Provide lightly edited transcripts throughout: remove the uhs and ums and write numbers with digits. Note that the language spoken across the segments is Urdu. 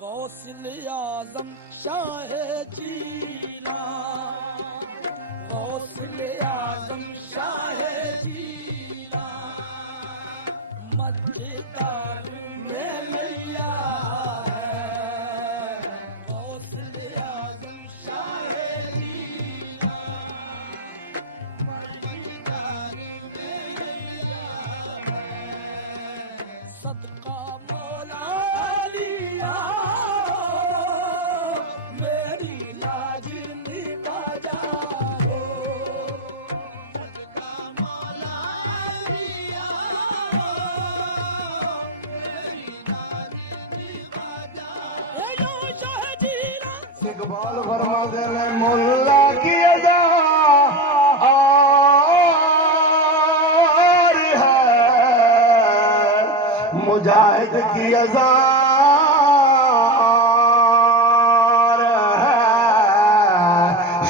غوث اعظم شاہ جیلان، غوث اعظم شاہ جیلان، مددگار میں لیا ہے، غوث اعظم شاہ جیلان، مددگار میں لیا ہے، صدقہ مولا لیا میری لاج نبھا ہو، صدقہ مولا لیا میری لاج نبھا اے یو شاہ جیلان۔ اقبال فرما دے مولا کی ادا اور ہے، مجاہد کی اذا اور ہے،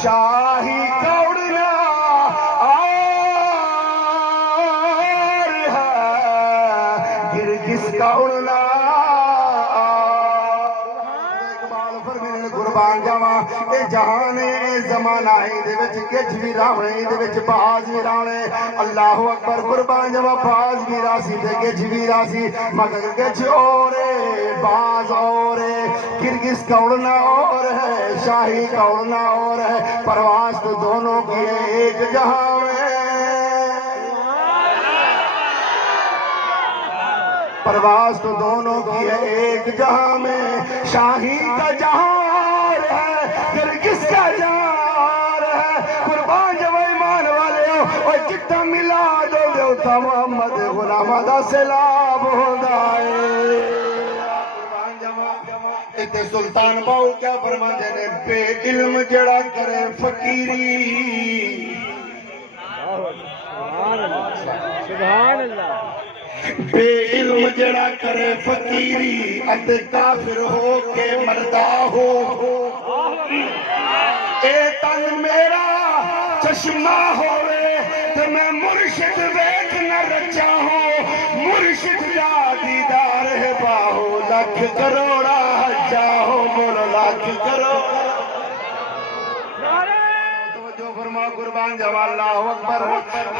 شاہی کا اڑنا اور ہے، گرگس کا اڑنا قربان جاواں اے جہان اے زمانہ دے وچ گج وی راونے دے وچ باز وی راونے، اللہ اکبر قربان جاواں باز وی راسی تے گج وی راسی، مگر گج اور ہے باز اور ہے، گرگس کا اڑنا اور ہے، شاہی کا اڑنا اور ہے، پرواز تو دونوں کی ہے ایک جہاں میں، پرواز تو دونوں کی ہے ایک جہاں میں، شاہی کا جہاں اور ہے، گرگس کا جہاں ہے، قربان جاواں ایمان والے ہو اور جتنا ملا دو دیوتا محمد غلام دا سیلاب ہوندا ہے۔ قربان جاواں اتے سلطان باؤ کیا فرماندے نے، بے علم جڑا کرے فقیری، سبحان اللہ، بے علم جڑا کرے فقیری، اتے کافر ہو کے مردہ ہو، اے تن میرا چشمہ ہوئے تو میں مرشد ویکھ نہ رچا ہوں، مرشد دا دیدار ہے باہو، لاکھ کروڑا حجا ہو، بولو لاکھ کروڑا، توجہ فرما قربان جاواں اللہ اکبر،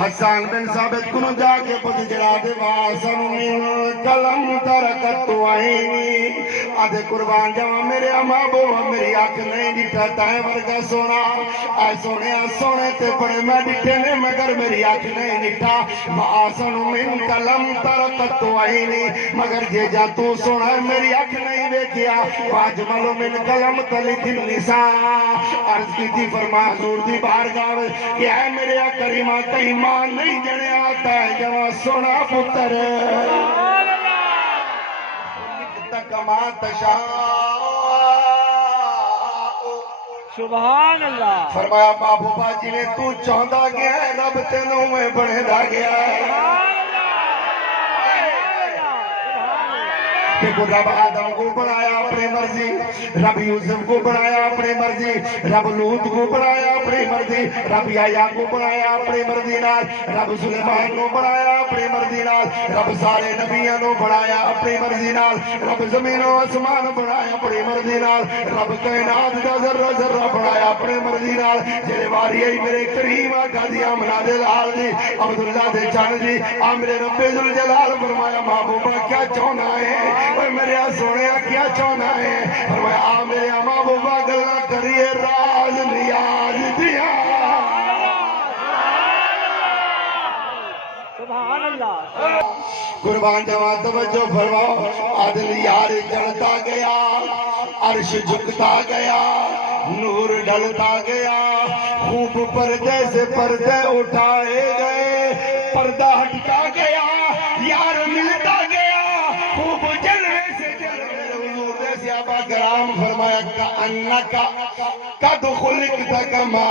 حسان بن ثابت کنو جا کے پتہ جڑا دے واسن من قلم ترکت عینی، آدھے قربان جاواں میرے محبوب میری آنکھ نہیں ڈٹھا تائیں ورگا سونا، اے سونے سونے تے بڑے میں ڈٹھے نے مگر میری آنکھ نہیں ڈٹھا، واسن من قلم ترکت عینی، مگر جے جا تو سونا ہے میری آنکھ نہیں ویکھیا، واجمل من قلم تلت النساء، عرض کی تھی فرما حضور دی بارگاہ میں کہ اے میرے کریمہ کہیں ماں نہیں جنے آتا ہے جوان سونا پتر لکھتا کما تشاء، سبحان اللہ، فرمایا محبوبہ جی نے تو چاہتا گیا ہے رب تینوں میں بڑھے دا گیا ہے، کہ رب آدم کو بنایا اپنی مرضی، رب یوسف کو بنایا اپنی مرضی، رب لوط کو بنایا اپنی مرضی، رب یحییٰ کو بنایا اپنی مرضی نال، رب سلیمان کو بنایا اپنی مرضی نال، رب سارے نبیاں کو بنایا اپنی مرضی نال، رب زمین و آسمان بنایا اپنی مرضی نال، رب کائنات دا ذرہ ذرہ بنایا اپنی مرضی نال، جڑے واری آئی میرے کریم آقا دی آمنہ دے لال دی عبداللہ دے چان دی آمرے رب ذوالجلال فرمایا محبوبہ کیا چونا ہے، اوہ میرے سونے کیا چونا ہے، فرمایا آ میرے محبوبہ گلہ کریے راز نیاز دیا، سبحان اللہ، قربان جاواں توجہ فرماؤ، عادل یار جڑتا گیا، عرش جھکتا گیا، نور ڈھلتا گیا، خوب پردے سے پردے اٹھائے گئے، پردہ ہٹتا گیا، یار ملتا گیا، خوب جلوے سے جلوے، حضور نے صحابہ کرام فرمایا کأنکا قد خلقت کما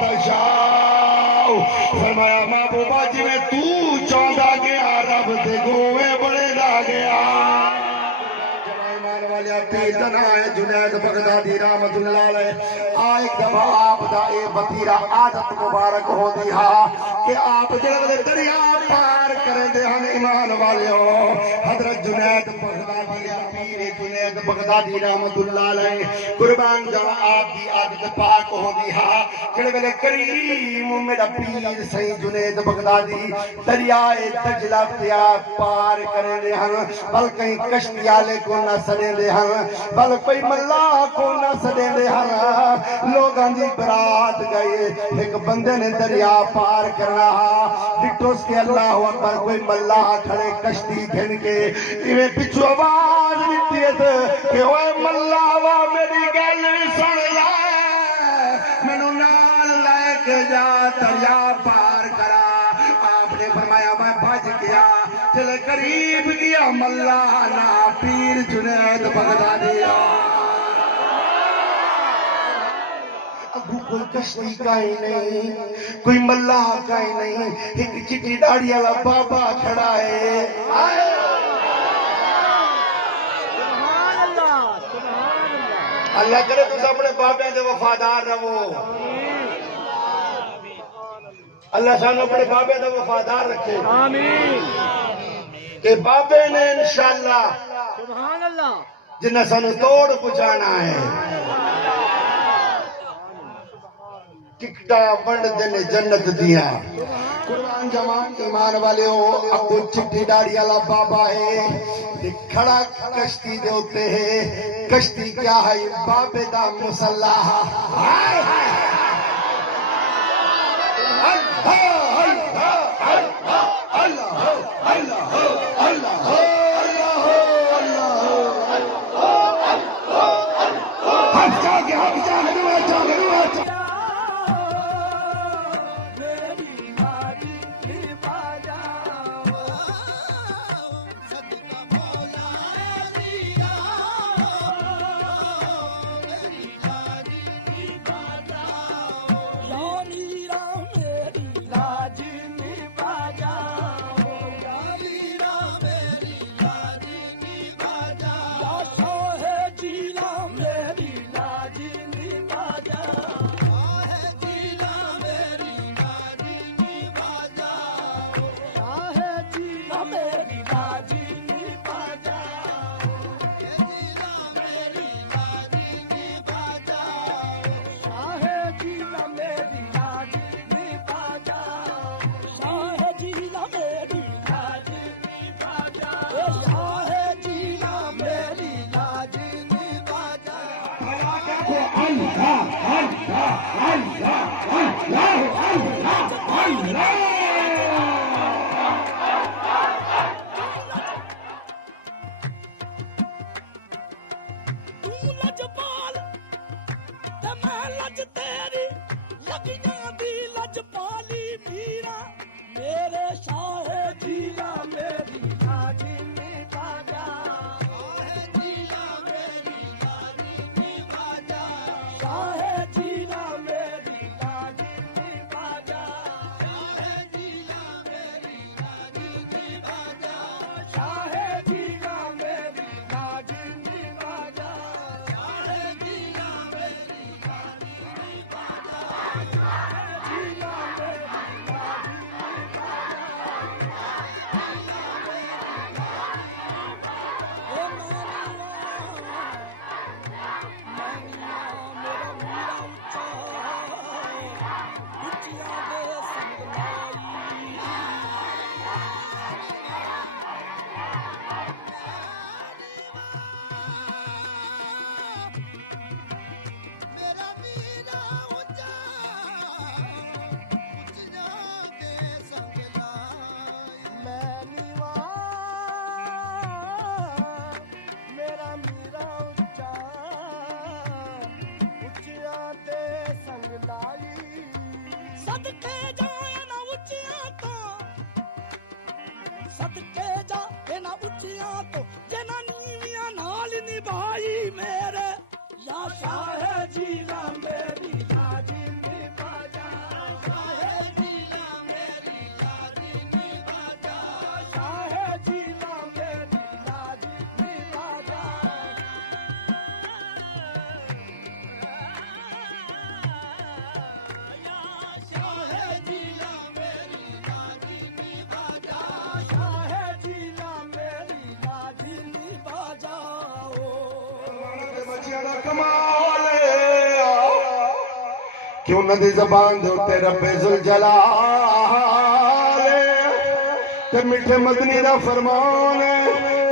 تشاء، فرمایا محبوبہ جی میں تو چاہتا گیا رب تے گوئے بڑے دا گیا، تیزن آئے جنید بغدادی رحمت اللہ علیہ ایک دفعہ آپ دا اے وطیرہ عادت مبارک ہو دی ہا کہ آپ جڑے دریا پار کریں دے ہن ایمان والیو حضرت جنید بغدادی پیر جنید بغدادی رحمت اللہ علیہ قربان جاوا آپ دی عادت پاک ہو دی ہا جڑے ویلے کریم میرا پیر سی جنید بغدادی دریائے دجلہ پیا پار کریں دے ہن بل کہیں کشتی والے کو نہ سڑے دے ہن بل کوئی ملا کو نہ سڑے دے ہن لوگاں دی برات گئے ایک بندے نے دریا پار کرنا ڈٹوس کے اللہ اکبر کوئی ملا کھڑے کشتی گھن کے ایویں پچھو آواز دیتی ہے کہ اوے ملا وا میری گل سن لے مینوں نال لے کے جا دریا پار کرا آپ نے فرمایا میں بھج گیا چل قریب گیا ملا نا پیر جنید بغدادی کوئی کشتی کا ہی نہیں کوئی ملاح کا ہی نہیں ایک چٹی داڑھی والا بابا کھڑا ہے اللہ کرے تو اپنے بابے دے وفادار رہو اللہ سانو اپنے بابے دے وفادار رکھے آمین کہ بابے نے انشاءاللہ سبحان اللہ جنہیں سانو توڑ پہنچانا ہے ٹکٹا ونڈ دینے جنت دیا قربان جوان ایمان والے ہو اب وہ چٹی داڑھی والا بابا ہے کھڑا کشتی دے ہوتے ہیں کشتی کیا ہے بابے دا مسلح ہائے ہائے اللہ اللہ اللہ ہم جاگے کمال کہ انہوں نے زبان دے اتے رب ذوالجلال تے میٹھے مدنی دا فرمان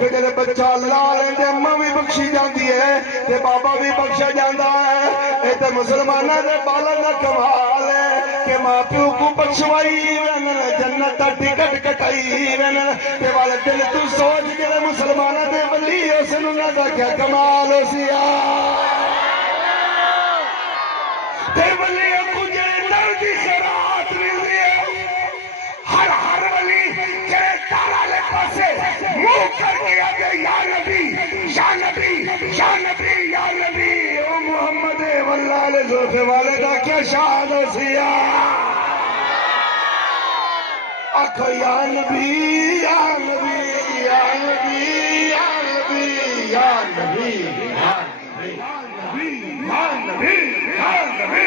کہ جلے بچہ اللہ لیں دے اممہ بھی بخشی جاندی ہے تے بابا بھی بخشا جاندہ ہے اے تے مسلمانہ دے بالا دا کمال ہے کہ ماں پیو کو بخشوائی وین جنت ٹکٹ کٹائی وین تے والے دل تو سوچ کے مسلمانہ دے ولی حسن انہوں دا کیا کمال ہو سیا تے ولی کو جڑے دردی خیرات مل رہی ہے ہر ولی جڑے تارا لے پاسے منہ کر کے آگے یا نبی یا نبی یا نبی یا نبی او محمد واللہ علیہ زلفے والے دا کیا شاد ہو سیا آکھو یا نبی یا نبی یا نبی یا نبی یا نبی یا نبی یا نبی یا نبی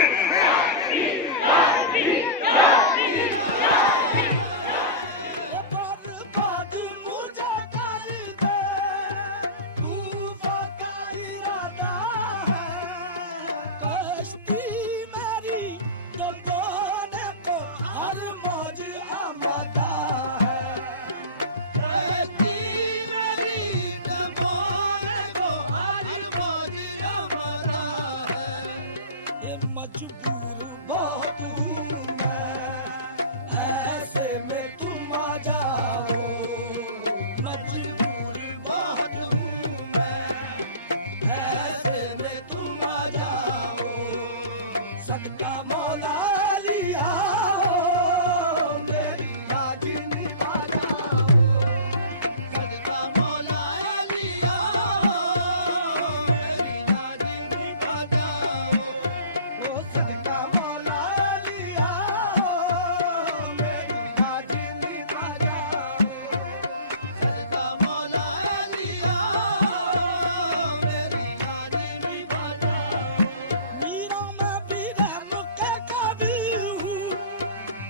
مجبور بہت ہوں میں ایسے میں تم آ جاؤ مجبور بہت ہوں میں ایسے میں تم آ جاؤ صدقہ مولا لیا میری لاج نبھا جاؤ صدقہ مولا لیا میری لاج نبھا جاؤ صدقہ مولا لیا میری لاج نبھا جاؤ صدقہ مولا لیا میری لاج نبھا جاؤ میرا میں بھی رحم کے قابل ہوں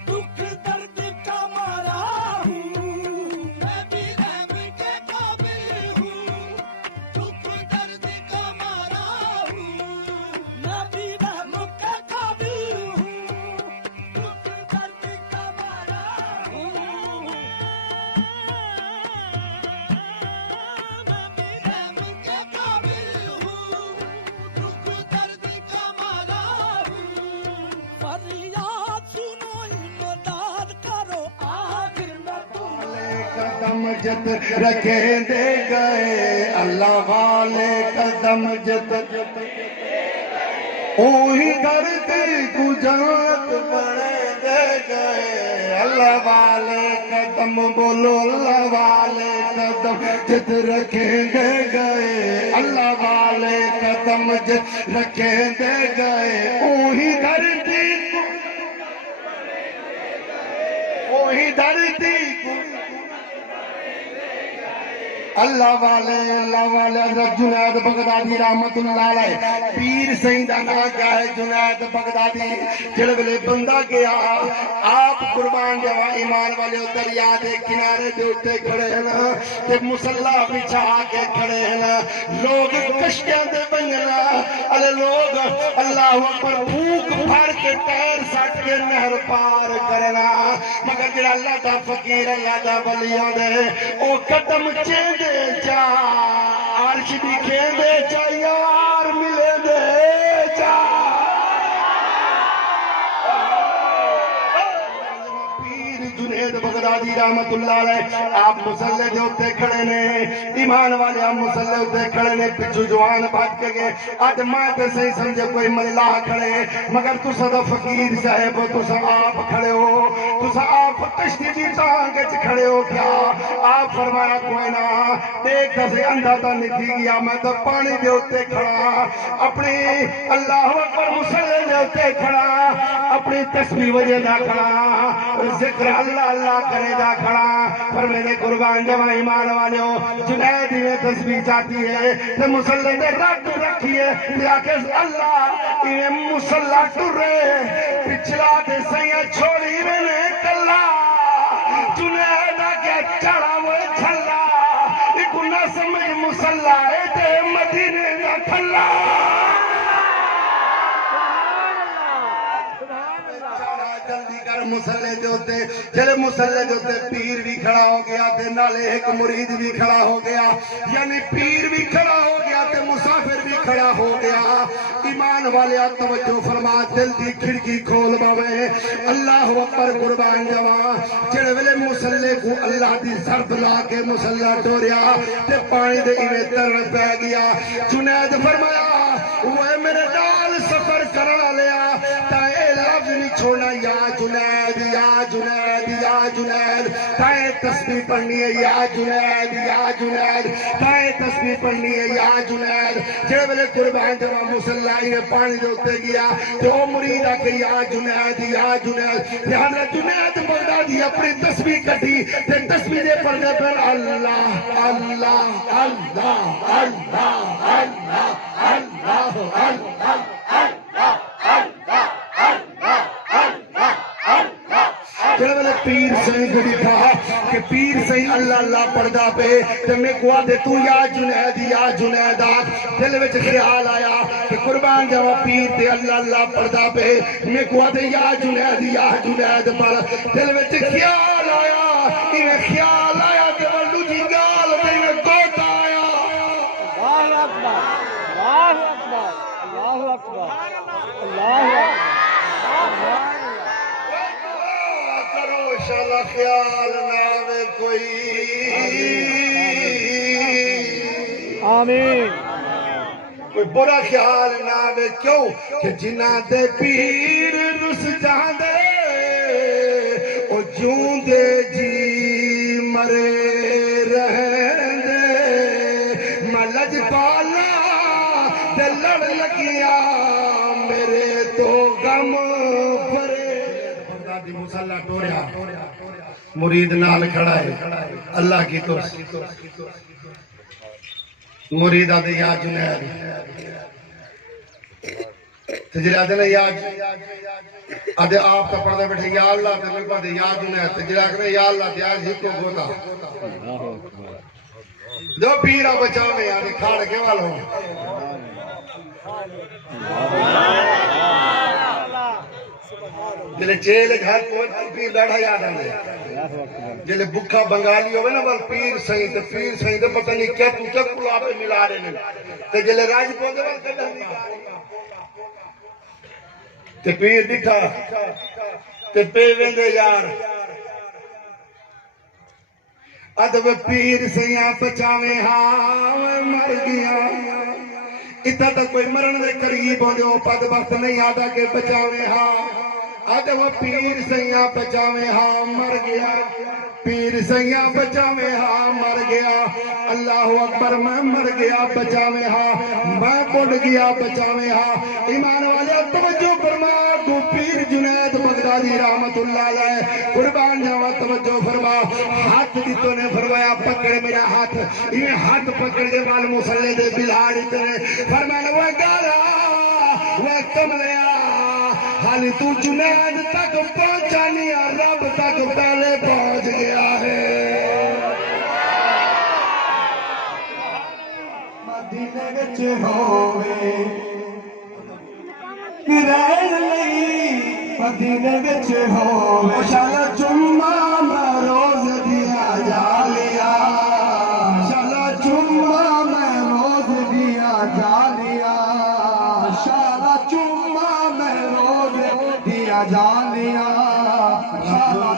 دکھ درد کا مارا ہوں میں بھی رحم کے قابل ہوں دکھ درد کا مارا ہوں میں بھی رحم کے قابل ہوں دکھ درد کا مارا ہوں میں بھی رحم کے قابل ہوں دکھ درد کا مارا ہوں فریاد سنو امداد کرو آخر میں تم قدم جت رکھیں دے گئے اللہ والے قدم جت اوہی کرتے کو جنت بنے دے گئے اللہ والے قدم بولو اللہ والے قدم جت رکھیں دے گئے اللہ والے قدم جت رکھیں دے گئے اوہی دھرتی کو وہی دھرتی کو اللہ والے حضرت جنید بغدادی رحمت اللہ علیہ پیر سیدہ نا کیا ہے جنید بغدادی جلوے بندہ گیا آپ قربان جوا ایمان والے دریا دے کنارے دے اٹھے کھڑے ہیں تے مسلح بچھا کے کھڑے ہیں لوگ کشتیاں دے بننا اللہ لوگ اللہ اکبر بھوک بھر کے ٹیر سٹ کے نہر پار کرنا مگر جڑا اللہ دا فقیر اللہ دا ولیاں دے او قدم چیندے جا عرش دی کھیندے جا یار ملے دے جا پیر جنید بغدادی رحمت اللہ علیہ آپ مسلح دے ہوتے کھڑے نے ایمان والے آپ مسلح ہوتے کھڑے نے پچھو جوان بات کے گئے آج ماں تے صحیح سمجھے کوئی ملہ کھڑے مگر تو صدا فقیر صاحب تو سا آپ کھڑے ہو تو سا آپ کشتی دی تانگے چ کھڑے ہو کیا آپ فرمایا کوئی نہ دیکھ سے اندھا تا نکھی گیا میں تو پانی دے ہوتے کھڑا اپنی اللہ اکبر مسلح دے ہوتے کھڑا اپنی تسبیح وجہ دا کھڑا ذکر اللہ اللہ کرے دا کھڑا پر میرے قربان جوان ایمان والے ہو جنید میں تسبیح چاہتی ہے تو مسلح دے رکھ رکھی ہے لیکن اللہ انہیں مسلح ٹرے پچھلا دے سیاں چھوڑی میں نے کلا جنید آگے چڑھا وہ چھلا ایک نہ سمجھ مسلح دے مدینے دا کھلا مسلے دے ہوتے جلے مسلے دے ہوتے پیر بھی کھڑا ہو گیا تے نالے ایک مرید بھی کھڑا ہو گیا یعنی پیر بھی کھڑا ہو گیا تے مسافر بھی کھڑا ہو گیا ایمان والے توجہ فرما دل دی کھڑکی کھول باوے اللہ اکبر قربان جوا جڑے ویلے مسلے کو اللہ دی ضرب لا کے مسلح ٹوریا تے پانی دے ایویں ترن پہ گیا جنید فرمایا وہ میرے نال سفر کرنا لیا تا اے لفظ نہیں چھوڑنا یا جنید یا جنید یا جنید تا اے تسبیح پڑھنی ہے یا جنید یا جنید تا اے تسبیح پڑھنی ہے یا جنید جڑے ویلے قربان جوا مسلح نے پانی دے اوتے گیا تے او مرید آ کے یا جنید تے حضرت جنید بغدادی اپنی تسبیح کٹی تے تسبیح دے پڑھنے پر اللہ اللہ اللہ اللہ اللہ پیر سہیں کو دکھا کہ پیر سہیں اللہ اللہ پڑھدا پہ تے میں کو آدھے تو یا جنید آکھ دل وچ خیال آیا کہ قربان جاوا پیر تے اللہ اللہ پڑھدا پہ میں کو آدھے یا جنید پر دل وچ خیال آیا خیال آیا تے ولو جی گال تے میں گوتا آیا اللہ اکبر اللہ اکبر اللہ اکبر اللہ اکبر انشاءاللہ خیال نہ آوے کوئی آمین کوئی برا خیال نہ آوے کیوں کہ جنہ دے پیر رس جاندے او جون دے جی مرے رہندے ملج پالا دے لڑ لگیا میرے تو غم بھرے بغدادی مسلح ٹوریا مرید نال کھڑا ہے اللہ کی تو مرید آدھے یا جنید تجرے آدھے نا یا آدھے آپ تا پڑھتے بیٹھے یا اللہ تے مل پاتے یا جنید تجرے آدھے یا اللہ تے آج ہی کو گوتا دو پیرہ بچاؤ میں آدھے کھاڑ کے والوں جلے چیل گھر کوئی پیر لڑھا یاد آنے جلے بکھا بنگالی ہوئے نا بل پیر سہیں تے پتہ نہیں کیا تو کیا کلا پہ ملا رہے نے تے جلے راج پوندے بل کڑھا نہیں تے پیر دکھا تے پیویں دے یار ادب پیر سیاں بچاویں ہاں مر گیا اتنا تک کوئی مرن دے قریب ہوندے ہو پد وقت نہیں آدھا کہ بچاویں ہاں ادب پیر سیاں بچاویں ہاں مر گیا پیر سیاں بچاویں ہاں مر گیا اللہ اکبر میں مر گیا بچاویں ہاں میں بڑھ گیا بچاویں ہاں ایمان والے توجہ فرما تو پیر جنید بغدادی رحمت اللہ علیہ قربان جاوا توجہ فرما ہاتھ دی تو نے فرمایا پکڑ میرا ہاتھ یہ ہاتھ پکڑ دے وال مسلے دے بلہاڑ اتنے فرمایا وہ گالا وہ کملیا حالی تو جنید تک پہنچا نہیں رب تک پہلے پہنچ گیا ہے مدینے وچ ہووے کرائن نہیں مدینے وچ ہووے شالا جمعہ میں روز دیا جا لیا شالا جمعہ میں روز دیا جا لیا شالا جمعہ میں روز دیا جا لیا شالا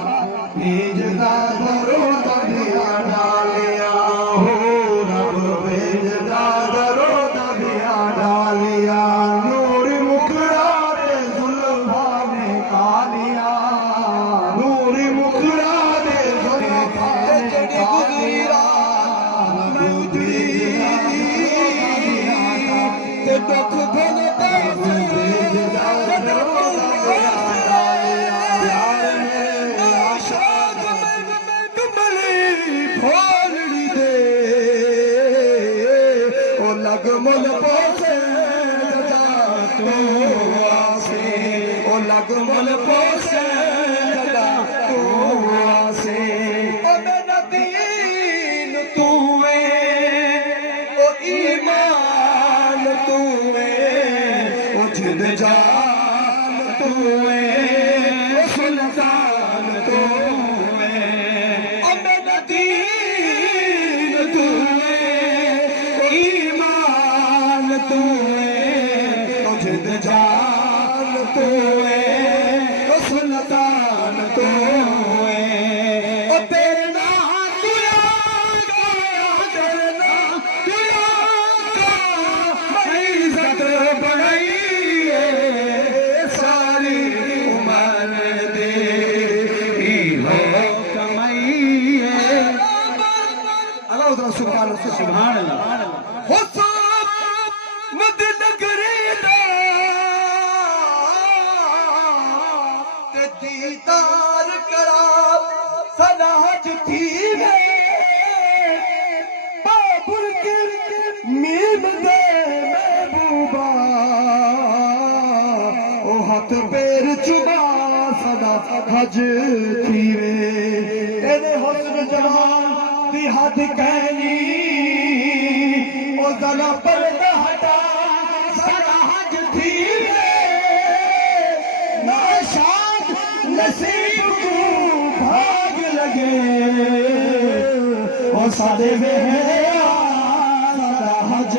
بھیجدا درود دیا ڈالیا ہو رب بھیجدا درود دیا ڈالیا نور مکھڑا دے زلفاں نے کالیا نور مکھڑا دے زلفاں نے کالیا میں اجڑی تے دکھ دل تے لگمل پوسے جدا تو آسے او لگمل پوسے جدا تو آسے او میرا دین تو او ایمان تو او جن جان تو سلطان اللہ ذرا سبحان اللہ سبحان اللہ حسام نگری دا تے دیدار کرا سلاج تھی بابر کے میم دے محبوبا او ہاتھ پیر چما صدا حج تھی تیرے حسن جمال دی حد کہنی او ذرا پردہ ہٹا صدا حج تھی ناشاد نصیب کو بھاگ لگے او سارے وہیا صدا حج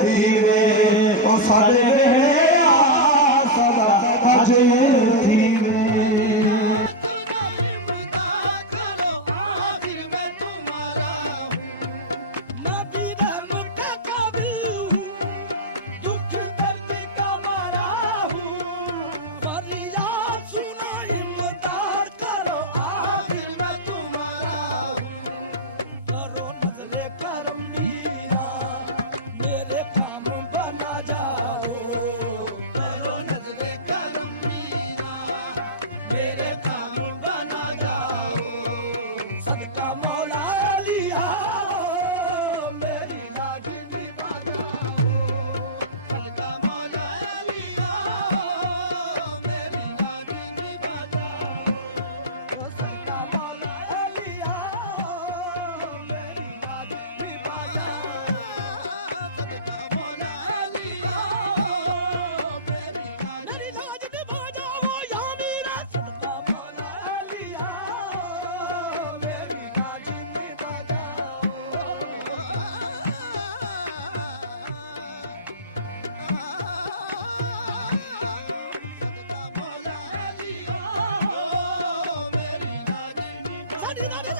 تھی او سارے وہیا صدا حج تھی Daddy, daddy.